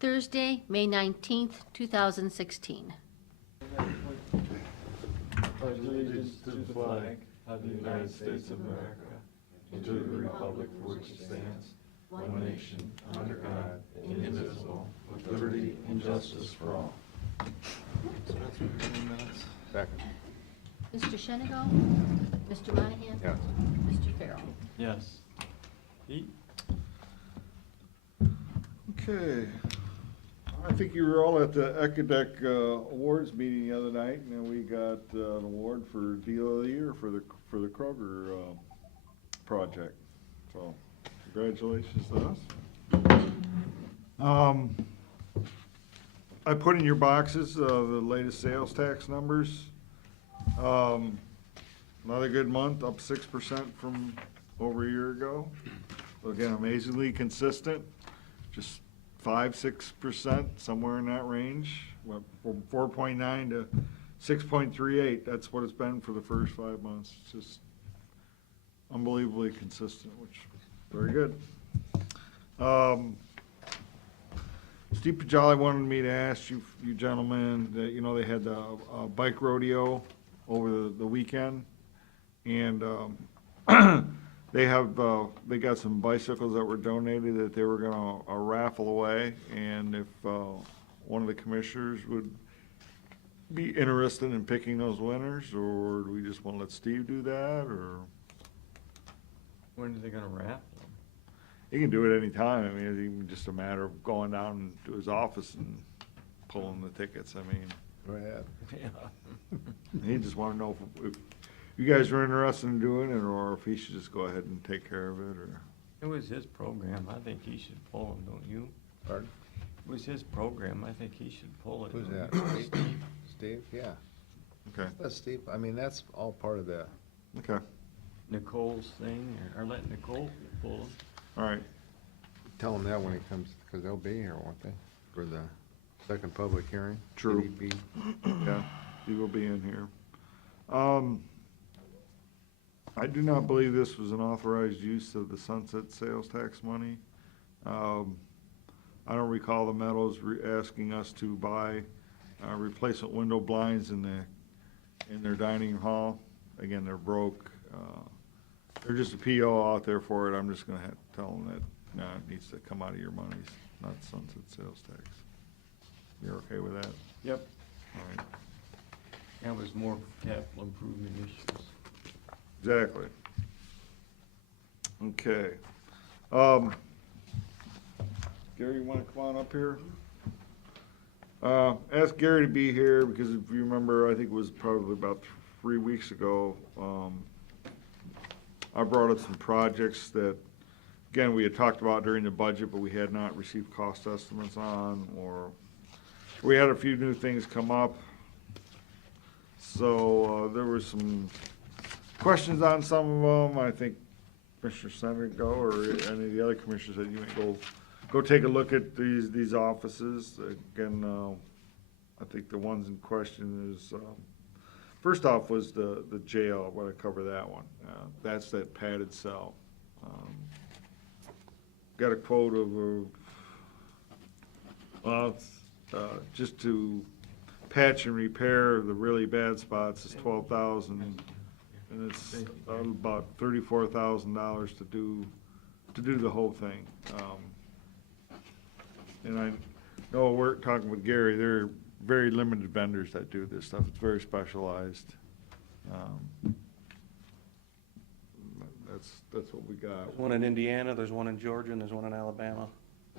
Thursday, May 19th, 2016. Pledge allegiance to the flag of the United States of America and to the republic for which it stands, one nation, under God, indivisible, with liberty and justice for all. Second. Mr. Shenigo? Mr. Monahan? Yes. Mr. Farrell? Yes. Pete? Okay. I think you were all at the Ecadec Awards meeting the other night, and then we got an award for Deal of the Year for the Kroger project. So, congratulations to us. I put in your boxes the latest sales tax numbers. Another good month, up 6% from over a year ago. So again, amazingly consistent, just 5-6%, somewhere in that range. Went from 4.9 to 6.38. That's what it's been for the first 5 months. It's just unbelievably consistent, which is very good. Steve Pajali wanted me to ask you gentlemen that, you know, they had the bike rodeo over the weekend, and they got some bicycles that were donated that they were gonna raffle away, and if one of the commissioners would be interested in picking those winners, or do we just wanna let Steve do that, or? When are they gonna raffle He can do it anytime. I mean, it's even just a matter of going down to his office and pulling the tickets. I mean, Go ahead. them? he just wanna know if you guys are interested in doing it, or if he should just go ahead and take care of it, or? It was his program. I think he should pull them, don't you? Pardon? It was his program. I think he should pull it. Who's don't that? you? Steve? Steve? Yeah. Okay, That's Steve. I mean, that's all part of the, okay, Nicole's thing, or let Nicole pull them. all right. tell him that when he comes, because they'll be here, won't they? For the second public hearing? True. CDP. Yeah, he will be in here. I do not believe this was an authorized use of the sunset sales tax money. I don't recall the Meadows asking us to buy replacement window blinds in their dining hall. Again, they're broke. They're just a PO out there for it. I'm just gonna have to tell them that, no, it needs to come out of your monies, not sunset sales tax. You're okay with that? Yep. All right. That was more capital improvement issues. Exactly. Okay. Gary, you wanna come on up here? Ask Gary to be here, because if you remember, I think it was probably about 3 weeks ago, I brought up some projects that, again, we had talked about during the budget, but we had not received cost estimates on, or we had a few new things come up. So, there were some questions on some of them. I think Commissioner Seneca or any of the other commissioners that you may go take a look at these offices. Again, I think the ones in question is, first off was the jail. I want to cover that one. That's that padded cell. Got a quote of, just to patch and repair the really bad spots is $12,000, and it's about $34,000 to do the whole thing. And I know we're talking with Gary, there are very limited vendors that do this stuff. It's very specialized. That's what we got. There's one in Indiana, there's one in Georgia, and there's one in Alabama.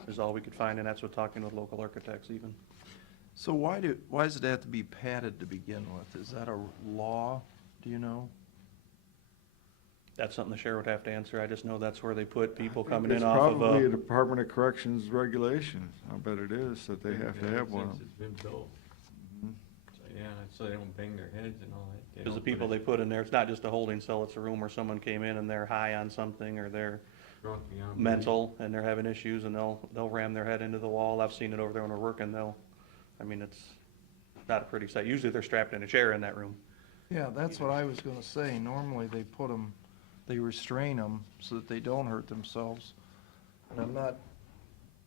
There's all we could find, and that's with talking with local architects even. So why does it have to be padded to begin with? Is that a law, do you know? That's something the sheriff would have to answer. I just know that's where they put people coming It's in off of probably a a, Department of Corrections regulation. I bet it is, that they have to have one. Since it's been built. Mhm. So, yeah, so they don't bang their heads and all that. They because the don't put people it they put in there, it's not just a holding cell, it's a room where someone came in and they're high on something, or they're drunk beyond belief. mental, and they're having issues, and they'll ram their head into the wall. I've seen it over there when we're working, it's not a pretty sight. Usually they're strapped in a chair in that room. Yeah, that's what I was gonna say. Normally they they restrain them so that they don't hurt themselves. And I'm not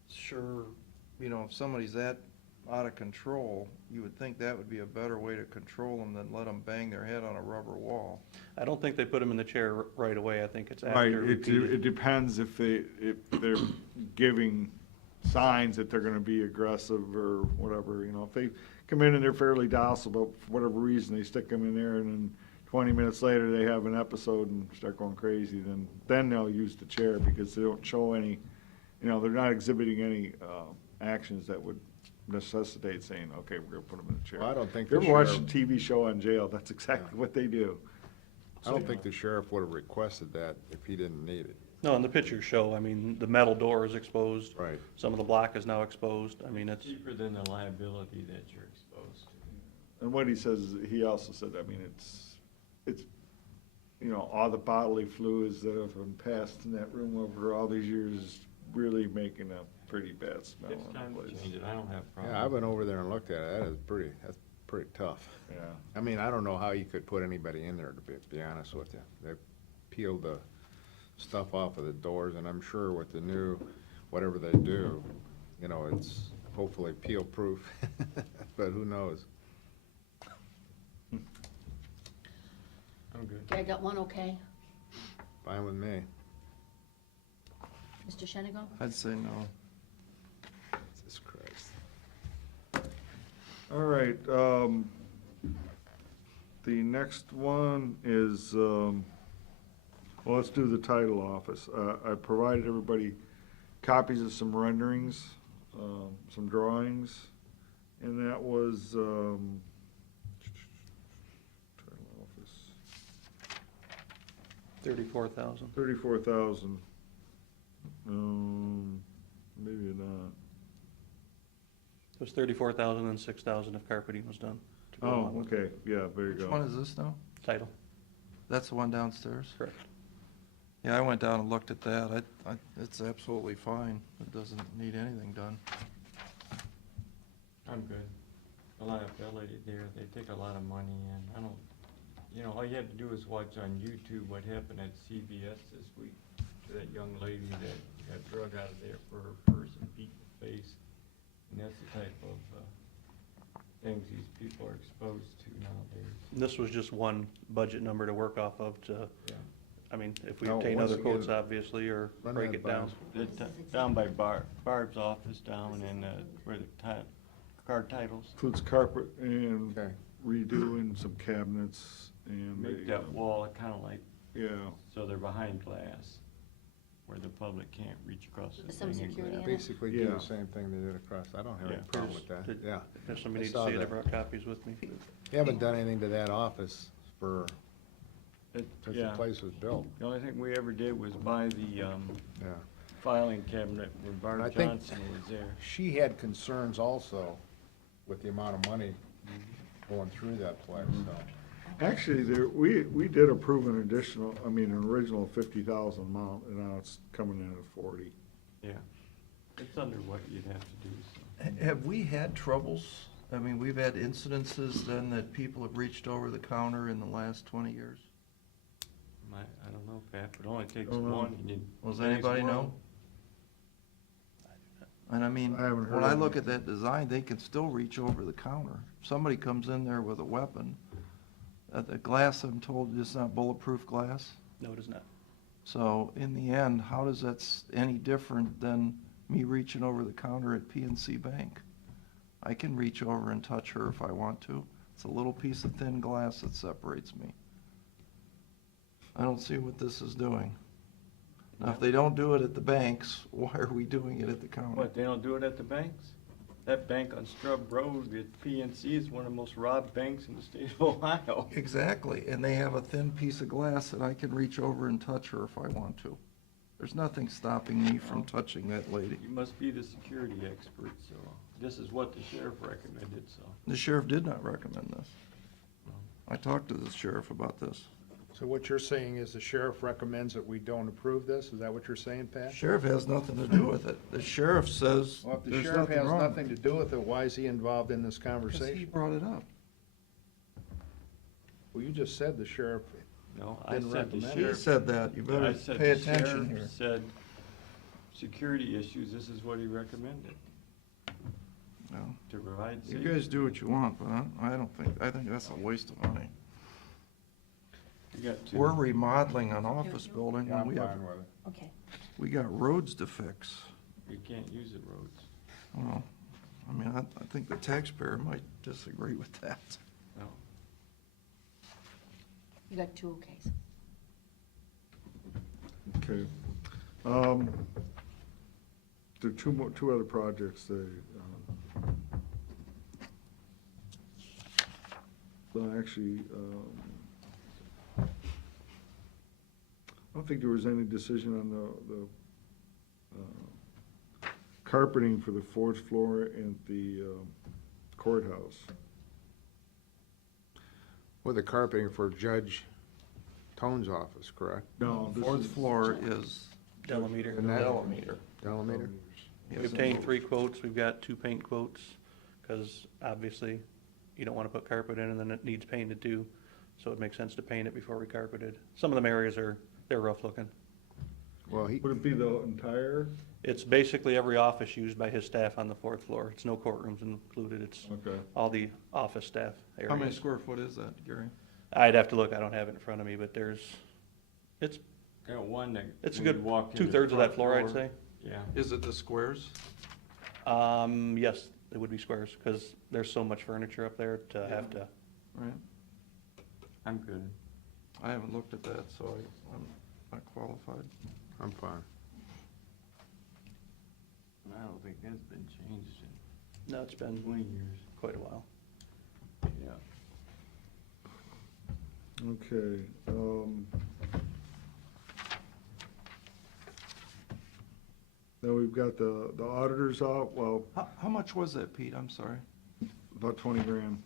sure, you know, if somebody's that out of control, you would think that would be a better way to control them than let them bang their head on a rubber wall. I don't think they put them in the chair right away. I think it's Right, after it repeated. depends if they're giving signs that they're gonna be aggressive or whatever, you know. If they come in and they're fairly docile, but for whatever reason, they stick them in there and then 20 minutes later, they have an episode and start going crazy, then they'll use the chair because they don't show any, you know, they're not exhibiting any actions that would necessitate saying, okay, we're gonna put them in the chair. Well, I don't think If you the ever watch a sheriff, TV show on jail, that's exactly what they do. I don't think the sheriff would have requested that if he didn't need it. No, and the pictures show, I mean, the metal door is exposed. Right. Some of the block is now exposed. I mean, it's, Cheaper than the liability that you're exposed to. And what he says, is he also said, I mean, it's, you know, all the bodily fluids that have been passed in that room over all these years is really making a pretty bad smell It's in time the to place. change it, I don't have a problem. Yeah, I've been over there and looked at it. That's pretty tough. Yeah. I mean, I don't know how you could put anybody in there, to be honest with you. They peeled the stuff off of the doors, and I'm sure with the new, whatever they do, you know, it's hopefully peel-proof, but who knows? I'm good. Okay, I got one okay. Fine with me. Mr. Shenigo? I'd say no. Jesus Christ. All right, the next one is, well, let's do the title office. I provided everybody copies of some renderings, some drawings, and that was, title office, 34,000. 34,000. Maybe not. It was 34,000 and 6,000 if carpeting was done. to go Oh, along with okay, yeah, there you Which one go. is this now? the Title, That's the one downstairs? correct. Yeah, I went down and looked at that. It's absolutely fine. It doesn't need anything done. I'm good. The liability there, they take a lot of money and I don't, you know, all you had to do is watch on YouTube what happened at CBS this week to that young lady that got drug out of there for her purse and beat in the face. And that's the type of, things these people are exposed to nowadays. And this was just one budget number to work off of to, Yeah. I mean, if we Now, obtain once other again, quotes, obviously, or run break that it by down. us. Down by Barb's office down in, where the card titles. Includes carpet and Okay. redoing some cabinets and. Make a, that wall kinda like, Yeah, so they're behind glass, where the public can't reach across the With some thing and security grab in it. it. Basically do Yeah. the same thing they did across. I don't have any Yeah. problem with that, Did- yeah. If somebody I needs saw to see it, I that. brought copies with me. You haven't done anything to that office since the Yeah, place was built, the only thing we ever did was buy the, yeah. filing cabinet where I Bart think- Johnson was there. She had concerns also with the amount of money going through that place, so. actually, we did approve an additional, I mean, an original 50,000 amount, and now it's coming in at 40. Yeah, it's under what you'd have to do, so. Have we had troubles? I mean, we've had incidences then that people have reached over the counter in the last 20 years? I don't know, Pat, but it only takes Don't know. one. and it Does saves anybody the know? world. And I mean, I haven't heard when I of look it. at that design, they can still reach over the counter. Somebody comes in there with a weapon. The glass, I'm told, is not bulletproof glass. No, it is not. So in the end, how does that any different than me reaching over the counter at PNC Bank? I can reach over and touch her if I want to. It's a little piece of thin glass that separates me. I don't see what this is doing. Now, if they don't do it at the banks, why are we doing it at the counter? What, they don't do it at the banks? That bank on Strub Road, the PNC, is one of the most robbed banks in the state of Ohio. Exactly, and they have a thin piece of glass that I can reach over and touch her if I want to. There's nothing stopping me from touching that lady. You must be the security expert, so this is what the sheriff recommended, so. The sheriff did not recommend this. I talked to the sheriff about this. So what you're saying is the sheriff recommends that we don't approve this? Is that what you're saying, Pat? Sheriff has nothing to do with it. The sheriff says Well, if the there's sheriff nothing has wrong. nothing to do with it, why is he involved in this Because he conversation? brought it up. Well, you just said the sheriff, No, I Didn't said the recommend it. He sheriff. said that. You I better said pay the attention sheriff here. Said, security issues, this is what he recommended. to provide You safety. guys do what you want, but I think that's a waste of money. You got two. We're remodeling an office building Yeah, and I'm we have, fine with it. Okay. we got roads to fix. You can't use the roads. Well, I mean, I think the taxpayer might disagree with that. No. You got two okays. Okay. There are two other projects well, actually, I don't think there was any decision on the carpeting for the fourth floor and the courthouse. With the carpeting for Judge Tone's office, correct? No, this Fourth is- floor is Delameter. And that- Delameter. Delameter? We obtained 3 quotes, we've got 2 paint quotes, because obviously you don't want to put carpet in and then it needs painted too, so it makes sense to paint it before we carpeted. Some of them areas they're rough looking. Well, he, Would it be the entire? It's basically every office used by his staff on the 4th floor, it's no courtrooms included, it's Okay. all the office staff How many areas. square foot is that, Gary? I'd have to look, I don't have it in front of me, but it's Got one that. a when you good walk in the 2/3 of that front floor, I'd door, say. Yeah. Is it the squares? Yes, it would be squares, because there's so much furniture up there to have to. Right. I'm good. I haven't looked at that, so I'm not qualified. I'm fine. I don't think that's been changed in No, it's been 20 years. quite a while. Yeah. Okay, then we've got the auditors out, well, How much was that, Pete? I'm sorry. about 20 grand.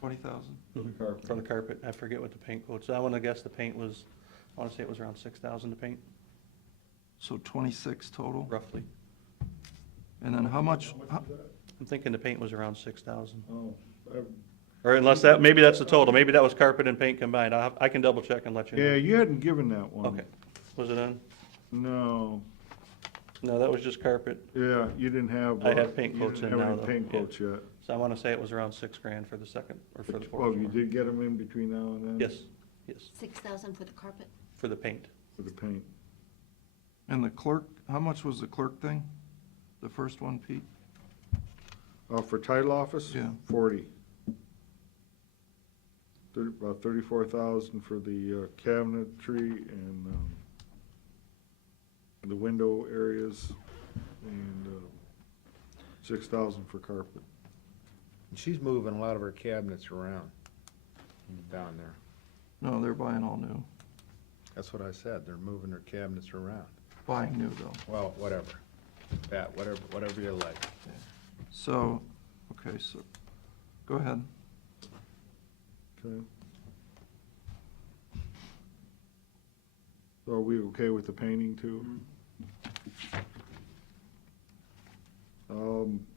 20,000? For the carpet, I forget what the paint quotes, I wanna guess the paint was, I wanna say it was around 6,000 to paint, So 26 total? roughly. And then how much, I'm thinking the paint was around 6,000. Oh, Or unless maybe that's the total, maybe that was carpet and paint combined, I can double check and let you know. yeah, you hadn't given that one. Okay, was it on? No, No, that was just carpet, yeah, you didn't have. I have paint quotes You in didn't have now, any though, paint yeah. quotes yet. so I wanna say it was around 6 grand for the second, or for the Oh, fourth you floor. did get them in between now and then? Yes, yes, 6,000 for the carpet? for the paint. For the paint. and the clerk, how much was the clerk thing? The first one, Pete? For title office? Yeah. 40. About 34,000 for the cabinetry and the window areas, and 6,000 for carpet. And she's moving a lot of her cabinets around down there. No, they're buying all new. That's what I said, they're moving their cabinets around. Buying new, though. Well, whatever. Pat, whatever you like. So, okay, so, go ahead. Okay. So are we okay with the painting too?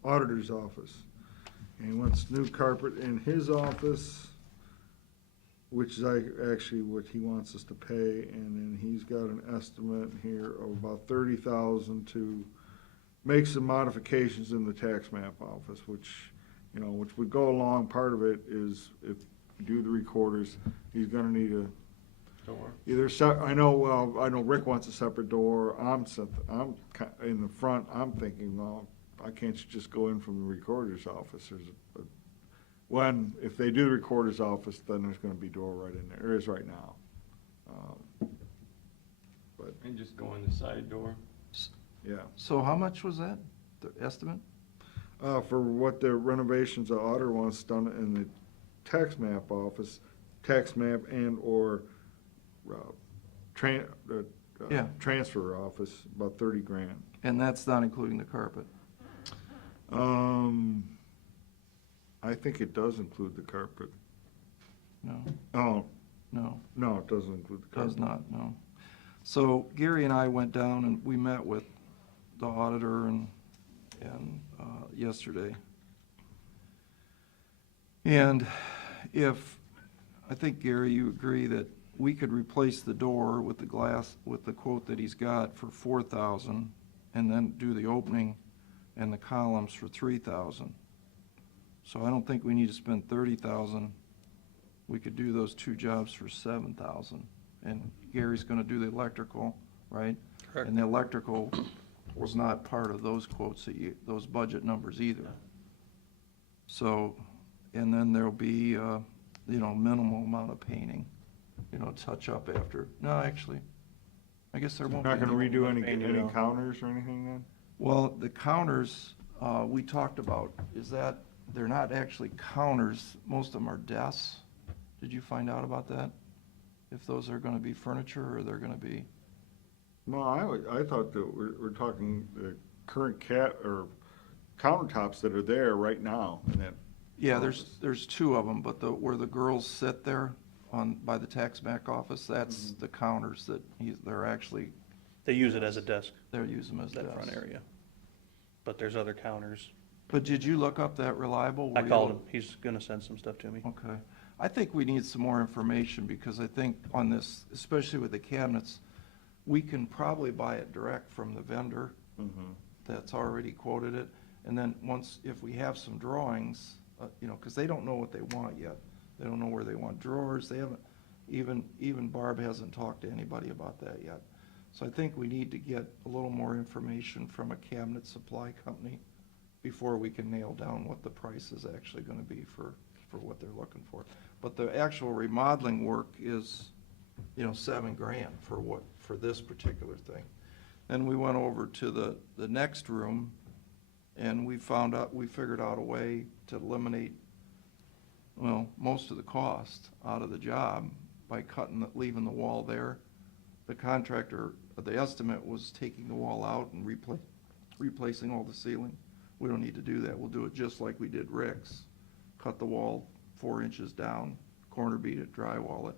Auditor's office. And he wants new carpet in his office, which is actually what he wants us to pay, and then he's got an estimate here of about 30,000 to make some modifications in the tax map office, which would go along. Part of it is if you do the recorders, he's gonna need a, Door. either, I know Rick wants a separate door, I'm in the front, I'm thinking, well, why can't you just go in from the recorder's office? If they do the recorder's office, then there's gonna be a door right in there, there is right now. And just go in the side door. Yeah, So how much was that, the estimate? for what the renovations the auditor wants done in the tax map office, tax map and/or Yeah. transfer office, about 30 grand. And that's not including the carpet? I think it does include the carpet. No, Oh, no, no, it doesn't include the carpet. does not, no. So Gary and I went down and we met with the auditor and yesterday. And I think, Gary, you agree that we could replace the door with the glass, with the quote that he's got for 4,000, and then do the opening and the columns for 3,000. So I don't think we need to spend 30,000. We could do those two jobs for 7,000. And Gary's gonna do the electrical, right? Correct. And the electrical was not part of those quotes that you, those budget numbers either. So, and then there'll be, minimal amount of painting, touch up after. No, actually, I guess there won't be. Not gonna any- redo any Painted out. counters or anything then? Well, the counters, we talked about, is that, they're not actually counters, most of them are desks. Did you find out about that? If those are gonna be furniture or they're gonna be, No, I thought that we're talking the current or countertops that are there right now, and that. yeah, there's two of them, but where the girls sit there by the tax back office, that's the counters that they're actually, They use it as a desk, they're using them as that front desks. area. But there's other counters. But did you look up that Reliable? I Were you called able- him. He's gonna send some stuff to me. Okay. I think we need some more information, because I think on this, especially with the cabinets, we can probably buy it direct from the vendor that's already quoted it. And then if we have some drawings, because they don't know what they want yet. They don't know where they want drawers. They haven't, even Barb hasn't talked to anybody about that yet. So I think we need to get a little more information from a cabinet supply company before we can nail down what the price is actually gonna be for what they're looking for. But the actual remodeling work is, $7,000 for this particular thing. Then we went over to the next room, and we figured out a way to eliminate, most of the cost out of the job by leaving the wall there. The contractor, the estimate was taking the wall out and replacing all the ceiling. We don't need to do that. We'll do it just like we did Rick's. Cut the wall 4 inches down, corner beat it, drywall it.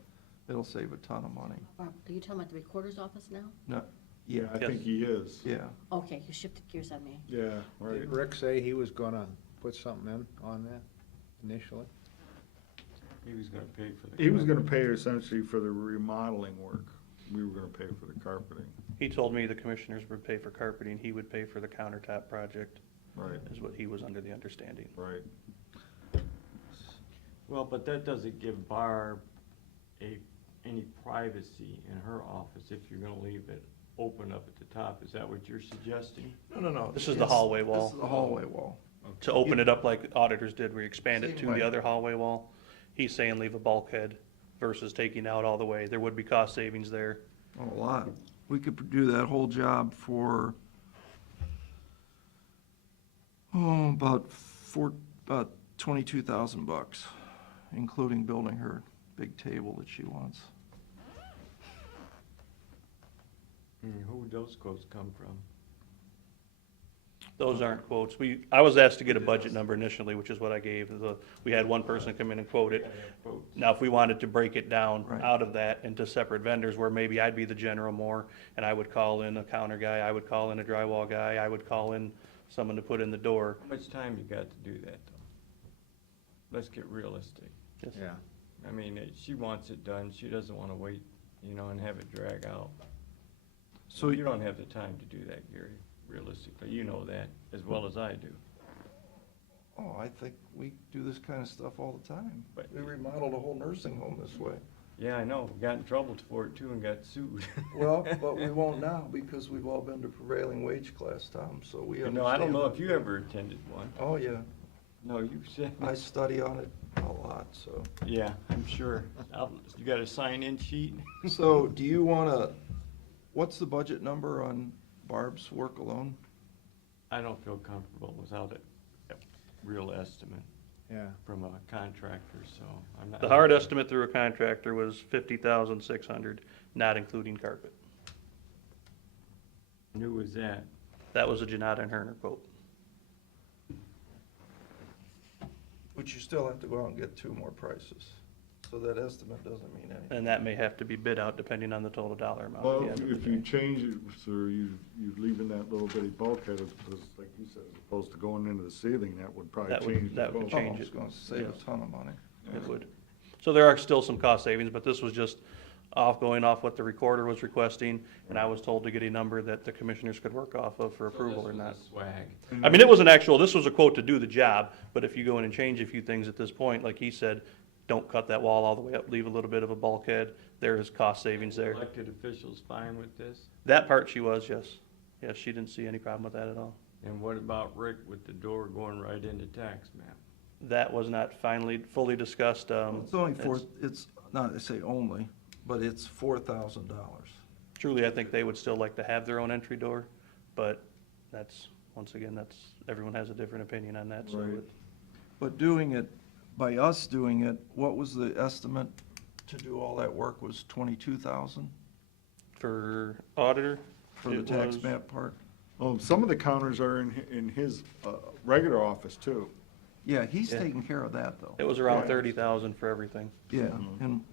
It'll save a ton of money. Barb, are you talking about the recorder's office now? No, yeah, I think he is. yeah. Okay, you shifted gears on me. Yeah, right. Did Rick say he was gonna put something in on that initially? He was gonna pay for the. He was gonna pay essentially for the remodeling work. We were gonna pay for the carpeting. He told me the commissioners would pay for carpeting, he would pay for the countertop project, Right, is what he was under the understanding. right. Well, but that doesn't give Barb any privacy in her office if you're gonna leave it open up at the top. Is that what you're suggesting? No. This is the hallway wall. This is the hallway wall. To open it up like auditors did, we expand it to Same way. the other hallway wall. He's saying leave a bulkhead versus taking out all the way. There would be cost savings there. A lot. We could do that whole job for, about 22,000 bucks, including building her big table that she wants. Who would those quotes come from? Those aren't quotes. I was asked to get a budget number initially, which is what I gave. We had one person come in and quote it. Now, if we wanted to break it down Right. out of that into separate vendors, where maybe I'd be the general more, and I would call in a counter guy, I would call in a drywall guy, I would call in someone to put in the door. How much time you got to do that, though? Let's get realistic. Yeah. I mean, she wants it done, she doesn't wanna wait, and have it drag out. So You don't have the time to do that, Gary, realistically, you know that as well as I do. Oh, I think we do this kind of stuff all the time. But- We remodeled a whole nursing home this way. Yeah, I know, we got in trouble for it too and got sued. Well, but we won't now, because we've all been to prevailing wage class, Tom, so we understand. No, I don't know if you ever attended one. Oh, yeah. No, you said. I study on it a lot, so. Yeah, I'm sure. You got a sign-in sheet? So do you wanna, what's the budget number on Barb's work alone? I don't feel comfortable without a real estimate Yeah. from a contractor, so I'm not. The hard estimate through a contractor was 50,600, not including carpet. And who was that? That was a Janata and Herner quote. But you still have to go out and get two more prices, so that estimate doesn't mean anything. And that may have to be bid out depending on the total dollar amount at Well, the end of the if you day. change it, so you leaving that little bitty bulkhead, as opposed, like you said, as opposed to going into the ceiling, that would probably That would- change the that would bulk. change It's gonna save a ton of money. It would. So there are still some cost savings, but this was just going off what the recorder was requesting, and I was told to get a number that the commissioners could work off of for approval or not. Swag. I mean, it was an actual, this was a quote to do the job, but if you go in and change a few things at this point, like he said, don't cut that wall all the way up, leave a little bit of a bulkhead, there is cost savings there. Elected officials fine with this? That part she was, yes. Yes, she didn't see any problem with that at all. And what about Rick with the door going right into tax map? That was not fully discussed. It's only it's, not to say only, but it's $4,000. Truly, I think they would still like to have their own entry door, but that's, once again, everyone has a different opinion on that, so. Right. But doing it, by us doing it, what was the estimate to do all that work was 22,000 For auditor? for the it tax was- map part? Oh, some of the counters are in his, regular office too. Yeah, he's Yeah. taking care of that though. It was around Yeah. 30,000 for everything. Yeah,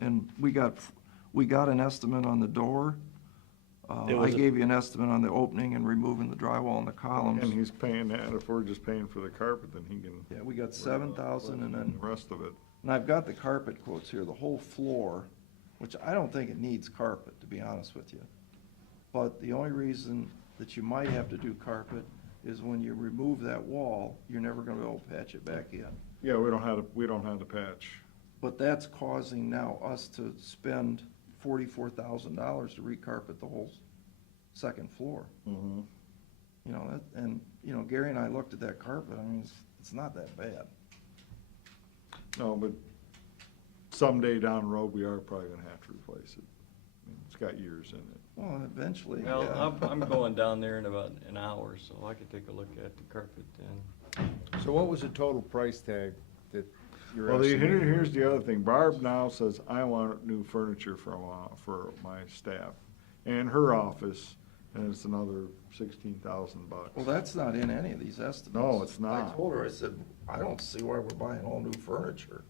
and we got an estimate on the door. It I was a- gave you an estimate on the opening and removing the drywall and the And columns. he's paying that, if we're just paying for the carpet, then he can. Yeah, we got 7,000 and then, The rest of it. and I've got the carpet quotes here, the whole floor, which I don't think it needs carpet, to be honest with you. But the only reason that you might have to do carpet is when you remove that wall, you're never gonna be able to patch it back in. Yeah, we don't have to patch. But that's causing now us to spend $44,000 to recarpet the whole second floor. Mm-hmm. You know, Gary and I looked at that carpet, I mean, it's not that bad. No, but someday down the road, we are probably gonna have to replace it. I mean, it's got years in it. Well, eventually, Well, yeah. I'm going down there in about an hour, so I could take a look at the carpet then. So what was the total price tag that you're Well, estimating? here's the other thing. Barb now says, I want new furniture for my staff and her office, and it's another $16,000. Well, that's not in any of these estimates. No, it's I not. told her, I said, I don't see why we're buying all new furniture,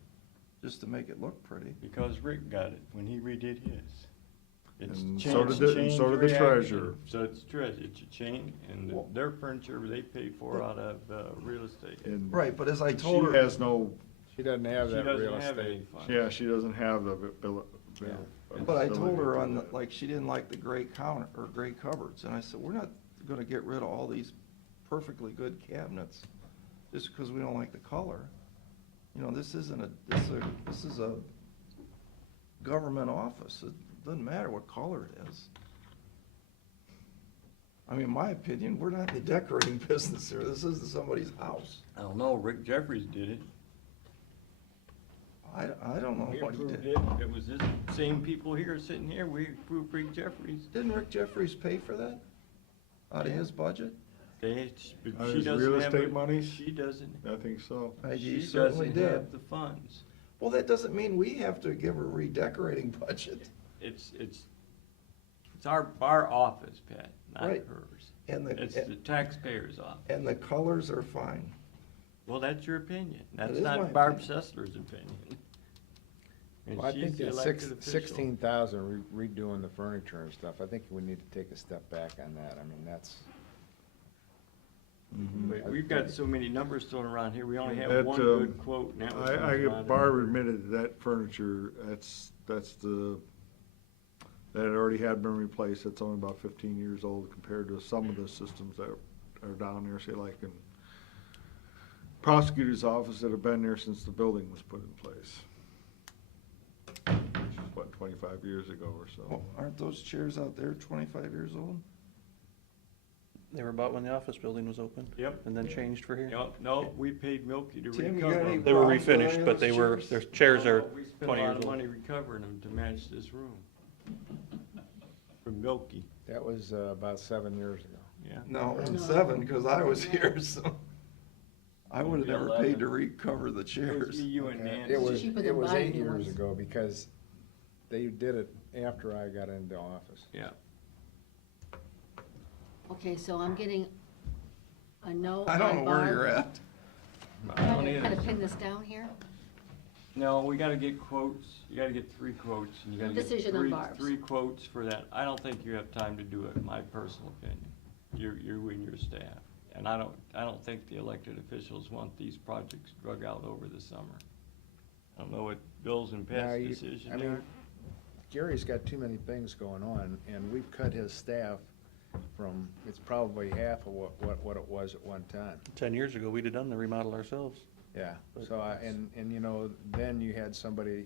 just to make it look pretty. Because Rick got it when he redid his. It's And chain- so did the- chain so did the reaction. treasurer. So it's it's a chain, and Well- their furniture they pay for out of, real estate. And Right, but as I she told her, has no, She doesn't have She that real doesn't have any estate. funds. yeah, she doesn't have the Yeah. but I told her on, ability to do like, she didn't like the gray counter, or gray cupboards, and I said, we're not gonna get rid of all these perfectly good cabinets just because we don't like the color. You know, this is a government office, it doesn't matter what color it is. I mean, in my opinion, we're not in the decorating business here, this isn't somebody's house. I don't know, Rick Jeffries did it. I don't know We what he approved did. it. It was this same people here sitting here, we approved Rick Jeffries. Didn't Rick Jeffries pay for that? Out of his budget? But Out of she his doesn't real have estate it. monies? She doesn't, I think so. He she certainly doesn't did. have the funds. Well, that doesn't mean we have to give a redecorating budget. It's our office, Pat, not Right. hers. And It's the taxpayer's office. and the colors are fine. Well, that's your opinion. That's is my not Barb opinion. Sessler's opinion. And Well, I she's think the that elected official. 16,000 redoing the furniture and stuff, I think we need to take a step back on that. I mean, that's, But we've got so many numbers thrown around here, we only have That, one good quote, and that was. from Jonathan. Barb admitted that furniture, that had already had been replaced, it's only about 15 years old compared to some of the systems that are down there, say like in prosecutor's office that have been there since the building was put in place. Which is, what, 25 years ago or so. Well, aren't those chairs out there 25 years old? They were bought when the office building was opened. Yep. And then changed for here. No, we paid Milky to Tim, you got recover any them. They were problems with any refinished, of but those they were, chairs? their chairs are We spent a 20 lot years of old. money recovering them to match this room. From Milky, that was about 7 years ago. yeah. No, No. 7, because I was here, so. I would have Maybe never 11. paid to recover the It was chairs. me, you, and Okay, Nancy. It was, cheaper it than was buying 8 new years ones. ago because they did it after I got into office. Yeah. Okay, so I'm getting a no I don't on know where Barb. you're at. I don't Kind either. of pin this down here. No, we gotta get quotes, you gotta get 3 quotes, and you gotta get Decision on Barb's. three quotes for that. I don't think you have time to do it, my personal opinion, you and your staff. And I don't think the elected officials want these projects drug out over the summer. I don't know what Bill's and Now, Pat's you- decision I mean, are. Gary's got too many things going on, and we've cut his staff from, it's probably half of what it was at one time. 10 years ago, we'd have done the remodel ourselves. Yeah, so and you know, then you had somebody,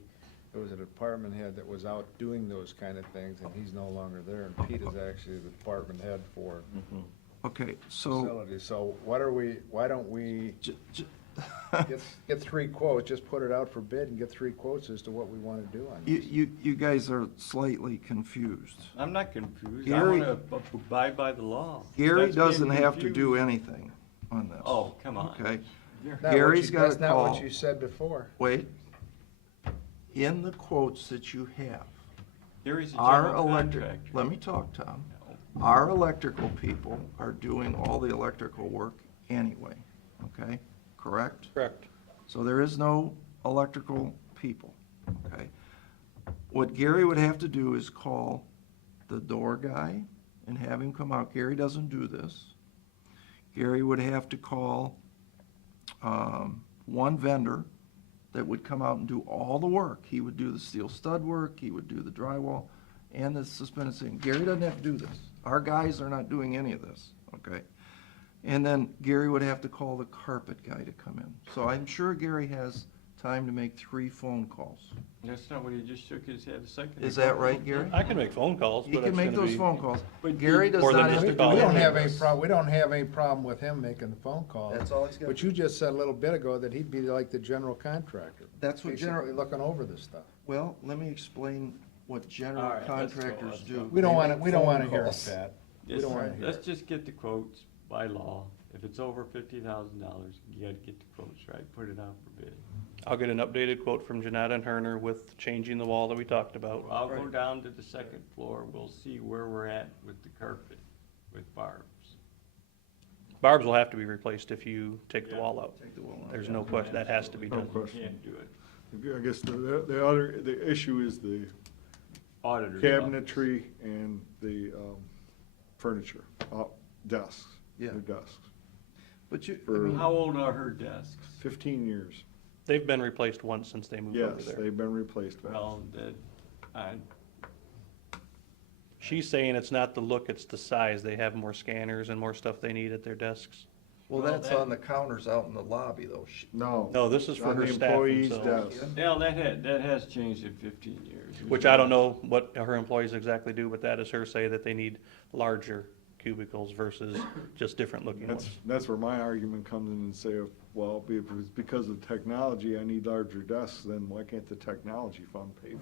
there was a department head that was out doing those kind of things, and he's no longer there, and Pete is actually the department head for Okay, so, facilities. So why don't we j- j- get 3 quotes, just put it out for bid and get 3 quotes as to what we wanna do on this. you guys are slightly confused. I'm not confused. I Gary- wanna abide by the law. Gary That's getting doesn't have to do confused. anything on this. Oh, come on. Okay, Not what Gary's you- got a That's not what call. you said before. wait. In the quotes that you have, Gary's a our general electric, contractor. let me talk, Tom. Our electrical people are doing all the electrical work anyway, okay? Correct? Correct. So there is no electrical people, okay? What Gary would have to do is call the door guy and have him come out. Gary doesn't do this. Gary would have to call one vendor that would come out and do all the work. He would do the steel stud work, he would do the drywall, and the suspended ceiling. Gary doesn't have to do this. Our guys are not doing any of this, okay? And then Gary would have to call the carpet guy to come in. So I'm sure Gary has time to make 3 phone calls. That's not what he just shook his head a second. Is ago. that right, Gary? I can make phone calls, He but can it's make gonna those be. phone calls. But Gary does more than not just have a to call. do We don't any of have any this. we don't have any problem with him making the phone calls. That's all he's got. But you just said a little bit ago that he'd be like the general contractor. That's what Basically looking over this stuff. Well, let me explain what general All right, let's go, contractors let's do. go. We don't They want make to, we don't phone want to hear it, calls. Pat. We Yes, don't want to hear let's it. just get the quotes by law. If it's over $50,000, you gotta get the quotes, right? Put it out for bid. I'll get an updated quote from Janata and Herner with changing the wall that we talked about. I'll go Right. down to the 2nd floor. We'll see where we're at with the carpet, with barbs. Barbs will have to be replaced if you take the Yeah. wall out. Take the wall out. There's no question, that has to be No done. question. Can't do it. I guess the issue is the Auditor's cabinetry and the furniture, desks, Yeah. new desks. But you, I For- mean, office. How old are her desks? 15 years. They've been replaced once since they moved over Yes, there. they've been replaced. Beth. Well, that, I, She's saying it's not the look, it's the size. They have more scanners and more stuff they need at their desks. well, well, that's that- on the counters out in the lobby though. No. No, this is for on her the staff employees' themselves. desks. yeah, that has changed in 15 years. Which I don't know what her employees exactly do, but that is her say that they need larger cubicles versus just different looking ones. That's where my argument comes in and say, well, if it's because of technology, I need larger desks, then why can't the technology fund pay for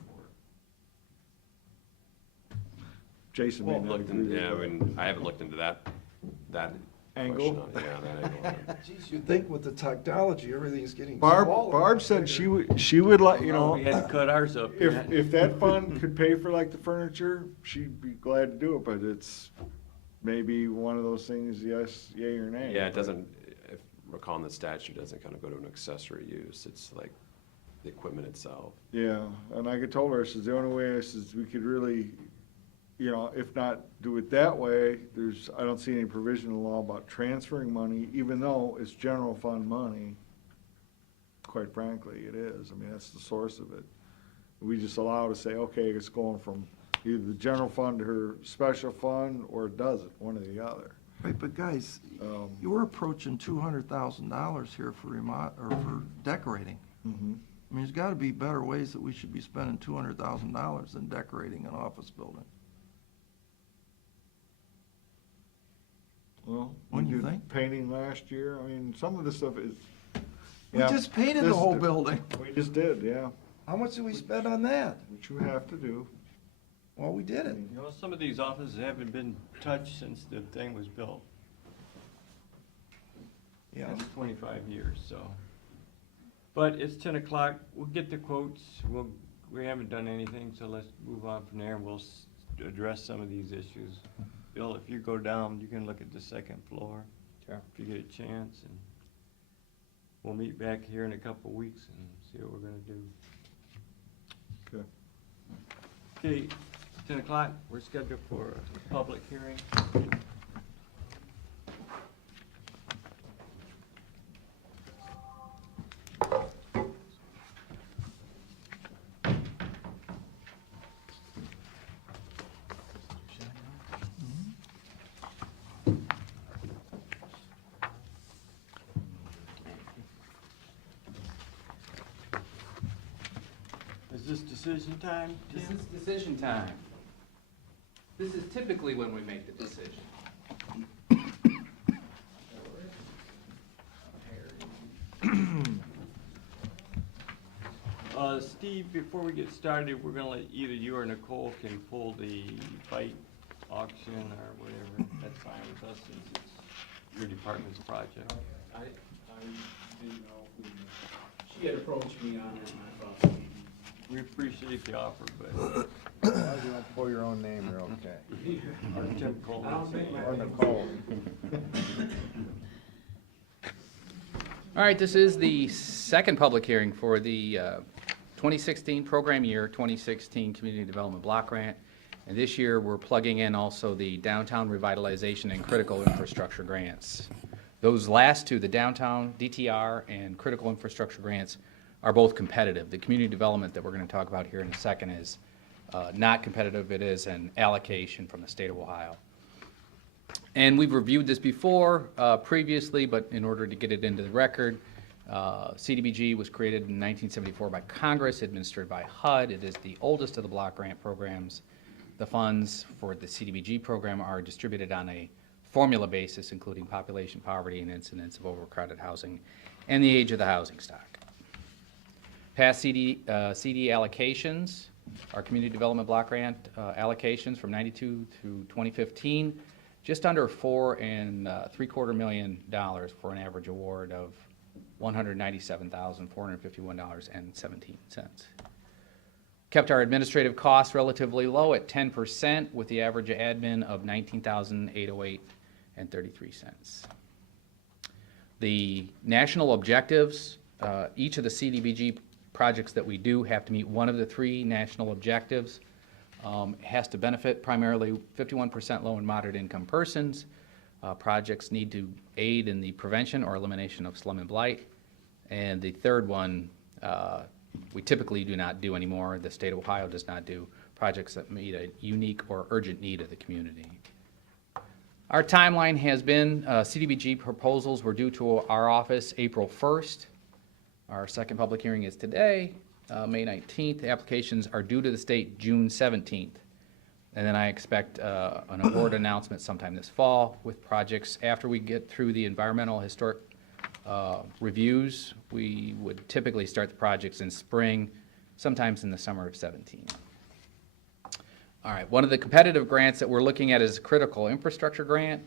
it? Jason may not Looked agree in, with yeah, I that. mean, I haven't looked into that Angle? question on it, yeah, that angle on it. Geez, you'd think with the technology, everything's getting Barb, smaller. Barb said she would like, you We know, had to cut ours up. if that fund could pay for like the furniture, she'd be glad to do it, but it's maybe one of those things, yes, yay or nay. Yeah, it but- doesn't, if recalling the statute, doesn't kind of go to an accessory use, it's like the equipment itself. Yeah, and I could told her, I says, the only way, I says, we could really, you know, if not do it that way, I don't see any provision in the law about transferring money, even though it's general fund money. Quite frankly, it is. I mean, that's the source of it. We just allow to say, okay, it's going from either the general fund to her special fund, or it doesn't, one or the other. Right, but guys, Um, you were approaching $200,000 here for for decorating. mhm. I mean, there's gotta be better ways that we should be spending $200,000 than decorating an office building. Well, we Wouldn't you did think? painting last year. I mean, some of this stuff is. We Yeah, just painted the this- whole building. We just did, yeah, How much did we spend on that? which you have to do. Well, we did it. You know, some of these offices haven't been touched since the thing was built. Yeah. That's 25 years, so. But it's 10 o'clock, we'll get the quotes, we haven't done anything, so let's move on from there, and we'll address some of these issues. Bill, if you go down, you can look at the 2nd floor. Okay. If you get a chance, and we'll meet back here in a couple of weeks and see what we're gonna do. Okay. Okay, 10 o'clock, we're scheduled for a public hearing. decision time, This Tim? is decision time. This is typically when we make the decision. Steve, before we get started, we're gonna let either you or Nicole can pull the bike auction or whatever. That's fine with us since it's your department's project. I didn't know if she had approached me on it, and I thought, We appreciate the offer, but As long as you don't pull your own name, you're okay. our Tim Coleman. I don't think my. Or Nicole. All right, this is the second public hearing for the 2016 program year, 2016 Community Development Block Grant. And this year, we're plugging in also the downtown revitalization and critical infrastructure grants. Those last two, the downtown DTR and critical infrastructure grants, are both competitive. The community development that we're going to talk about here in a second is not competitive. It is an allocation from the state of Ohio. And we've reviewed this before, previously, but in order to get it into the record, CDBG was created in 1974 by Congress, administered by HUD. It is the oldest of the block grant programs. The funds for the CDBG program are distributed on a formula basis, including population, poverty, and incidence of overcrowded housing, and the age of the housing stock. Past CD allocations, our community development block grant allocations from 92 to 2015, just under $4.75 million for an average award of $197,451.17. Kept our administrative costs relatively low at 10%, with the average admin of $19,808.33. The national objectives, each of the CDBG projects that we do have to meet one of the three national objectives. Has to benefit primarily 51% low and moderate income persons. Projects need to aid in the prevention or elimination of slum and blight. And the third one, we typically do not do anymore. The state of Ohio does not do projects that meet a unique or urgent need of the community. Our timeline has been, CDBG proposals were due to our office April 1st. Our second public hearing is today, May 19th. The applications are due to the state June 17th. And then I expect an award announcement sometime this fall with projects. After we get through the environmental historic reviews, we would typically start the projects in spring, sometimes in the summer of 17. All right, one of the competitive grants that we're looking at is a critical infrastructure grant.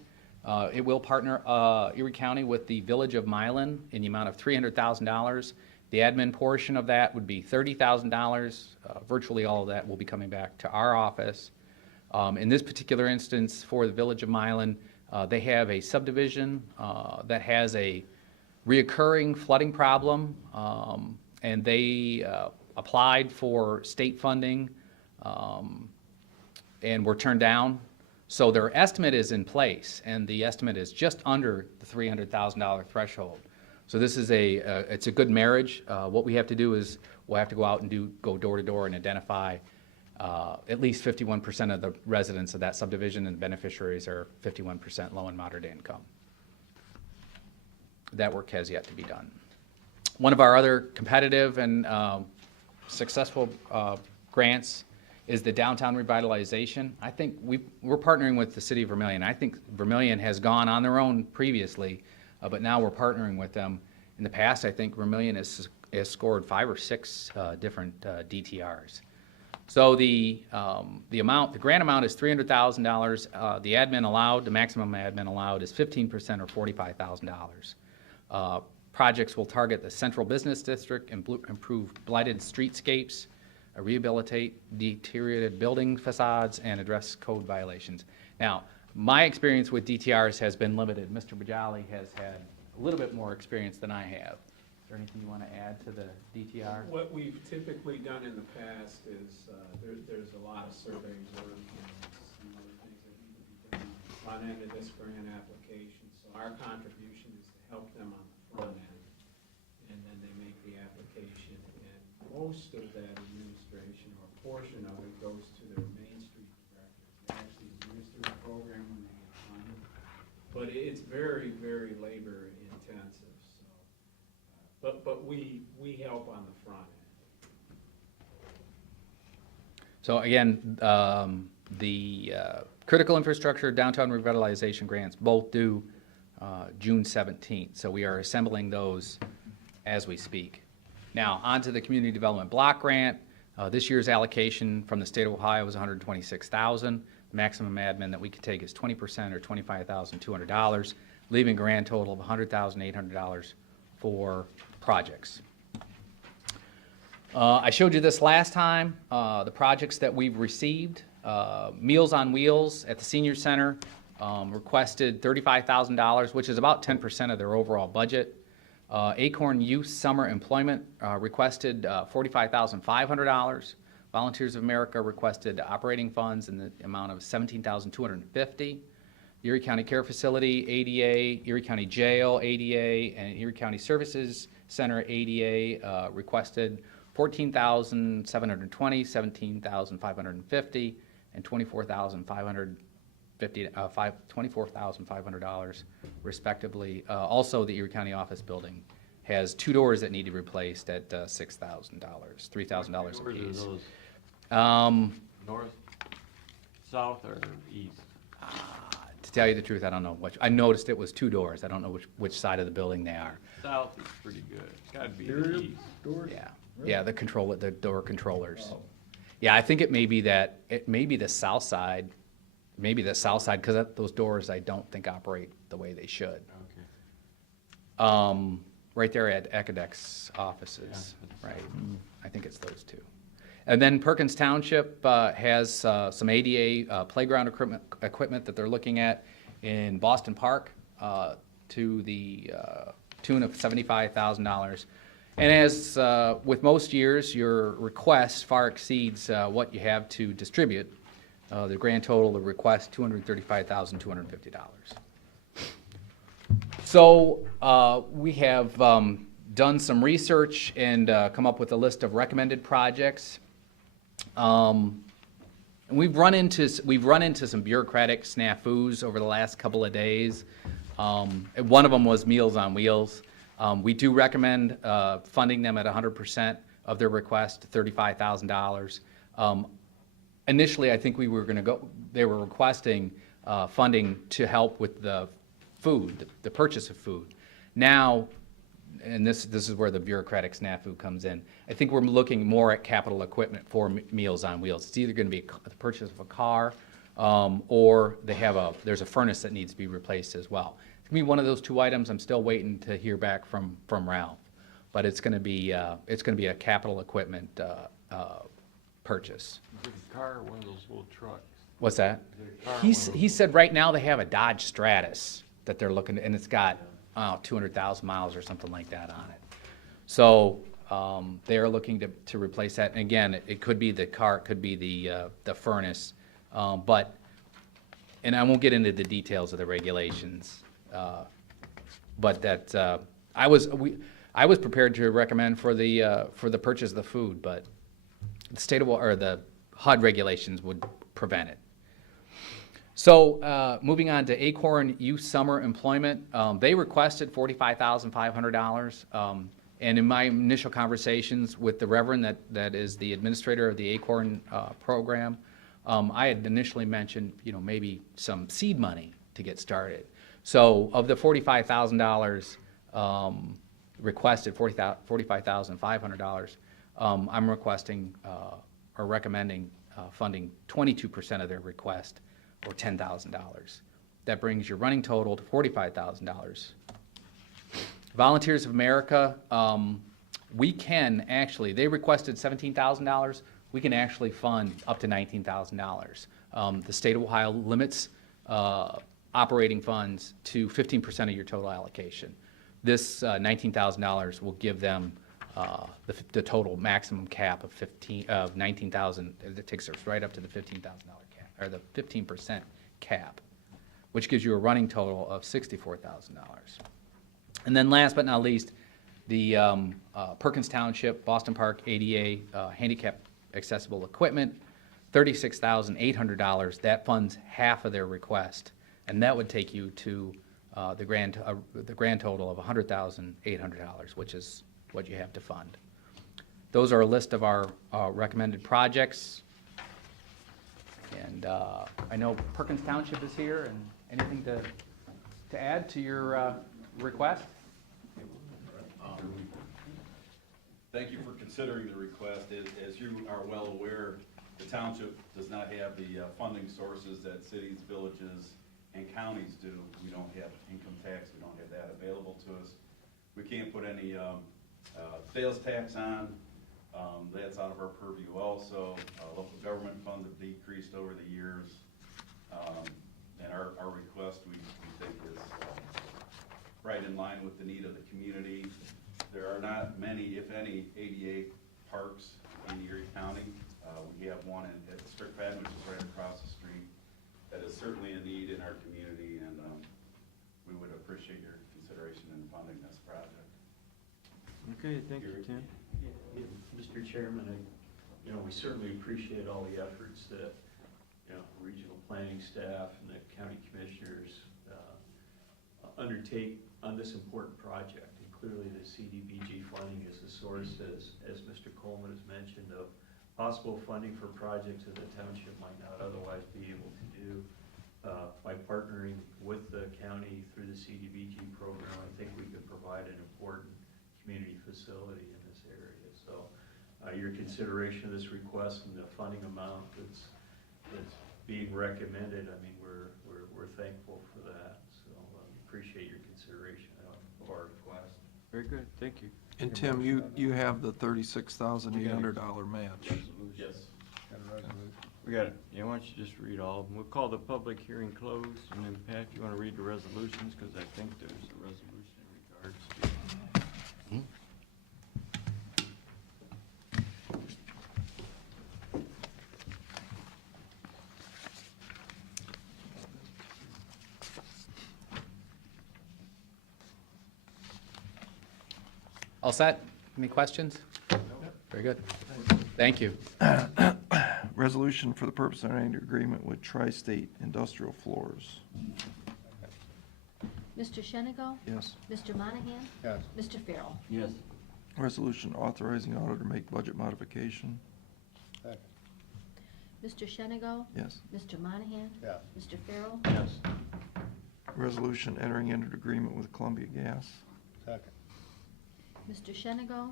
It will partner Erie County with the Village of Milan in the amount of $300,000. The admin portion of that would be $30,000. Virtually all of that will be coming back to our office. In this particular instance, for the Village of Milan, they have a subdivision that has a reoccurring flooding problem, and they applied for state funding and were turned down. So their estimate is in place, and the estimate is just under the $300,000 threshold. So this is it's a good marriage. What we have to do is we'll have to go out and go door to door and identify at least 51% of the residents of that subdivision, and the beneficiaries are 51% low and moderate income. That work has yet to be done. One of our other competitive and successful grants is the downtown revitalization. I think we're partnering with the city of Vermillion. I think Vermillion has gone on their own previously, but now we're partnering with them. In the past, I think Vermillion has scored 5 or 6 different DTRs. So the grant amount is $300,000. The admin allowed, the maximum admin allowed is 15% or $45,000. Projects will target the central business district, improve blighted streetscapes, rehabilitate deteriorated building facades, and address code violations. Now, my experience with DTRs has been limited. Mr. Bajali has had a little bit more experience than I have. Is there anything you want to add to the DTR? What we've typically done in the past is, there's a lot of survey work and some other things that need to be done on the front end of this grant application. So our contribution is to help them on the front end, and then they make the application. And most of that administration, or a portion of it, goes to their Main Street directors. They actually administer the program when they get funded. But it's very, very labor intensive. So, but we help on the front end. So again, the critical infrastructure downtown revitalization grants both due June 17th. So we are assembling those as we speak. Now, on to the community development block grant. This year's allocation from the state of Ohio was $126,000. The maximum admin that we could take is 20% or $25,200, leaving a grand total of $100,800 for projects. I showed you this last time, the projects that we've received. Meals on Wheels at the Senior Center requested $35,000, which is about 10% of their overall budget. Acorn Youth Summer Employment requested $45,500. Volunteers of America requested operating funds in the amount of $17,250. Erie County Care Facility, ADA, Erie County Jail, ADA, and Erie County Services Center, ADA, requested $14,720, $17,550, and $24,500 respectively. Also, the Erie County office building has 2 doors that need to be replaced at $6,000, $3,000 Where are apiece. those? North, south, or east? To tell you the truth, I don't know which. I noticed it was 2 doors. I don't know which side of the building they are. South is pretty good. It's gotta be the Interior east. doors? Yeah, yeah, the door controllers. Oh. Yeah, I think it may be the south side, because those doors I don't think operate the way they should. Okay. Right there at Ecodec's offices, Yeah, right? I think it's those 2. And then Perkins Township has some ADA playground equipment that they're looking at in Boston Park to the tune of $75,000. And as with most years, your request far exceeds what you have to distribute. The grand total of the request, $235,250. So we have done some research and come up with a list of recommended projects. And we've run into some bureaucratic snafus over the last couple of days. One of them was Meals on Wheels. We do recommend funding them at 100% of their request, $35,000. Initially, I think they were requesting funding to help with the food, the purchase of food. Now, and this is where the bureaucratic snafu comes in, I think we're looking more at capital equipment for Meals on Wheels. It's either going to be the purchase of a car, or there's a furnace that needs to be replaced as well. It's going to be one of those 2 items. I'm still waiting to hear back from Ralph, but it's going to be a capital equipment purchase. Is it a car or one of those little trucks? What's that? Is it a car or He one of those- said right now they have a Dodge Stratus that they're looking, and it's got 200,000 miles or something like that on it. So they are looking to replace that. And again, it could be the car, it could be the furnace, and I won't get into the details of the regulations, but that I was prepared to recommend for the purchase of the food, but the HUD regulations would prevent it. So moving on to Acorn Youth Summer Employment, they requested $45,500. And in my initial conversations with the Reverend that is the administrator of the Acorn program, I had initially mentioned, maybe some seed money to get started. So of the $45,000 requested, $45,500, I'm requesting or recommending funding 22% of their request, or $10,000. That brings your running total to $45,000. Volunteers of America, we can actually, they requested $17,000. We can actually fund up to $19,000. The state of Ohio limits operating funds to 15% of your total allocation. This $19,000 will give them the total maximum cap of $19,000. It takes us right up to the $15,000 cap, or the 15% cap, which gives you a running total of $64,000. And then last but not least, the Perkins Township, Boston Park ADA handicap accessible equipment, $36,800. That funds half of their request, and that would take you to the grand total of $100,800, which is what you have to fund. Those are a list of our recommended projects. And I know Perkins Township is here, and anything to add to your request? Thank you for considering the request. As you are well aware, the township does not have the funding sources that cities, villages, and counties do. We don't have income tax, we don't have that available to us. We can't put any sales tax on. That's out of our purview also. Local government funds have decreased over the years. And our request, we think, is right in line with the need of the community. There are not many, if any, ADA parks in Erie County. We have one at Strickfad, which is right across the street. That is certainly a need in our community, and we would appreciate your consideration in funding this project. Okay, thank you, Tim. Mr. Chairman, we certainly appreciate all the efforts that, regional planning staff and the county commissioners undertake on this important project. And clearly the CDBG funding is the source, as Mr. Coleman has mentioned, of possible funding for projects that the township might not otherwise be able to do. By partnering with the county through the CDBG program, I think we could provide an important community facility in this area. So your consideration of this request and the funding amount that's being recommended, I mean, we're thankful for that. So appreciate your consideration of our request. Very good, thank you. And Tim, you have the $36,800 match. Yes. We got it. Yeah, why don't you just read all of them? We'll call the public hearing closed, and then Pat, if you want to read the resolutions, because I think there's a resolution in regards to. All set? Any questions? Very good. Thank you. Resolution for the purpose of entering into agreement with Tri-State Industrial Floors. Mr. Shenigo? Yes. Mr. Monahan? Yes. Mr. Farrell? Yes. Resolution authorizing auditor to make budget modification. Second. Mr. Shenigo? Yes. Mr. Monahan? Yes. Mr. Farrell? Yes. Resolution entering into agreement with Columbia Gas. Second. Mr. Shenigo?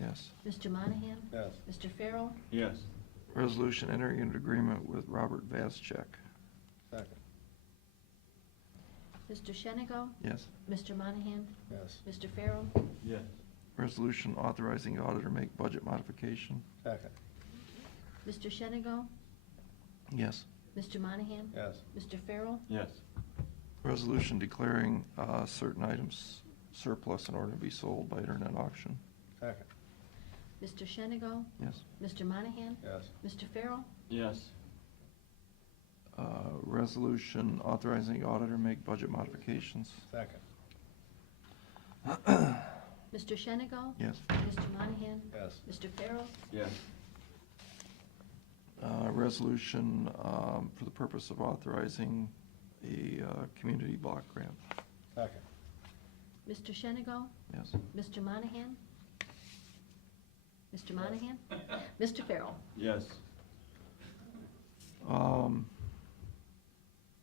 Yes. Mr. Monahan? Yes. Mr. Farrell? Yes. Resolution entering into agreement with Robert Vascheck. Second. Mr. Shenigo? Yes. Mr. Monahan? Yes. Mr. Farrell? Yes. Resolution authorizing auditor to make budget modification. Second. Mr. Shenigo? Yes. Mr. Monahan? Yes. Mr. Farrell? Yes. Resolution declaring certain items surplus in order to be sold by internet auction. Second. Mr. Shenigo? Yes. Mr. Monahan? Yes. Mr. Farrell? Yes. Resolution authorizing auditor to make budget modifications. Second. Mr. Shenigo? Yes. Mr. Monahan? Yes. Mr. Farrell? Yes. Resolution for the purpose of authorizing a community block grant. Second. Mr. Shenigo? Yes. Mr. Monahan? Mr. Monahan? Mr. Farrell? Yes.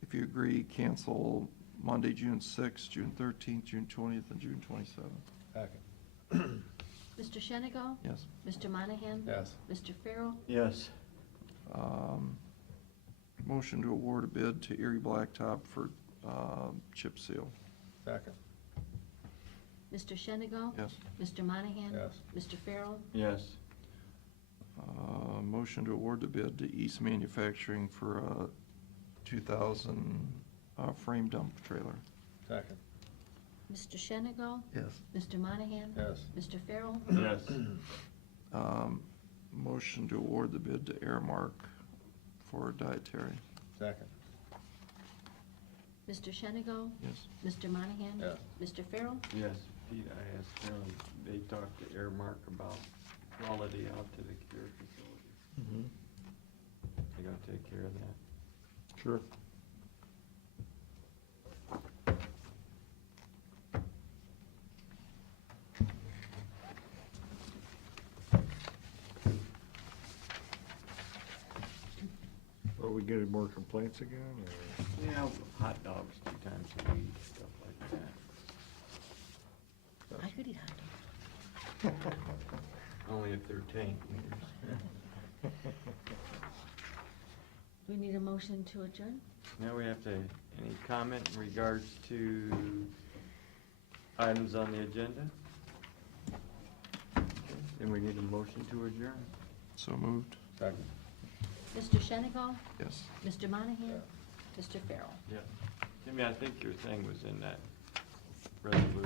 If you agree, cancel Monday, June 6th, June 13th, June 20th, and June 27th. Second. Mr. Shenigo? Yes. Mr. Monahan? Yes. Mr. Farrell? Yes. Motion to award a bid to Erie Blacktop for chip seal. Second. Mr. Shenigo? Yes. Mr. Monahan? Yes. Mr. Farrell? Yes. Motion to award the bid to East Manufacturing for a 2000 frame dump trailer. Second. Mr. Shenigo? Yes. Mr. Monahan? Yes. Mr. Farrell? Yes. Motion to award the bid to Airmark for dietary. Second. Mr. Shenigo? Yes. Mr. Monahan? Yes. Mr. Farrell? Yes. Pete, I asked them, they talked to Airmark about quality out to the care facility. They're gonna take care of that. Sure. we getting more complaints again, or? Yeah, hot dogs 2 times a week, stuff like that. I could eat hot dogs. Only if they're tank meters. Do we need a motion to adjourn? Now we have to, any comment in regards to items on the agenda? Okay, then we need a motion to adjourn. So moved? Second. Mr. Shenigal? Yes. Mr. Monahan? Mr. Farrell? Yeah. Jimmy, I think your thing was in that resolution.